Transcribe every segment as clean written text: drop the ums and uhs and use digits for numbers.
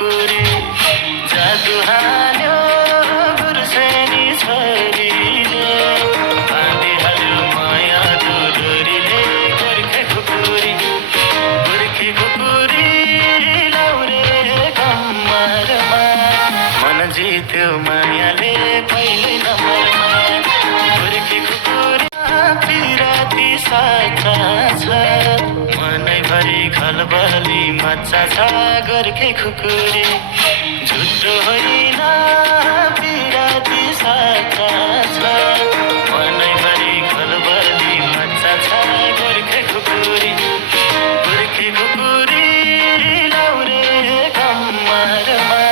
खुकुरी जादु हाल्यो गुर्सेनी छोरीले बाँधिहाल्यो मायाको डोरीले गोर्खे खुकुरी लाउरे कम्मरमा मन जित्यो मायाले पहिलो नम्बरमा गोर्खे खुकुरी पिराती साका छ मनैभरि खलबली मच्चा छ गोर्खे खुकुरी झुटो होइन पिराती साका छ मनैभरि खलबली मच्चा छ गोर्खे खुकुरी लाउरे कम्मरमा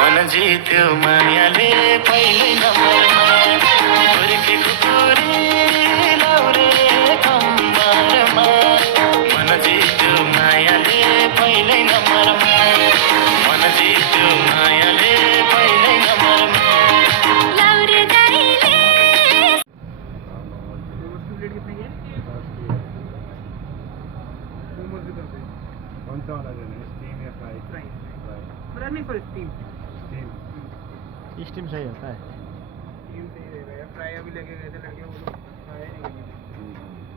मन जित्यो मायाले पहिलो नम्बरमा गोर्खे खुकुरी लाउरे कम्मरमा मन जित्यो मायाले पहिलो नम्बरमा मन जित्यो मायाले पहिलो नम्बरमा लाउरे दाइले कौन सा वाला देना है? Steam yeah fry? Running for steam steam. Steam सही होता है। स्टीम सही रहेगा, फ्राई अभी लेके गए थे लड़के, वो लोग फ्राई नहीं करते।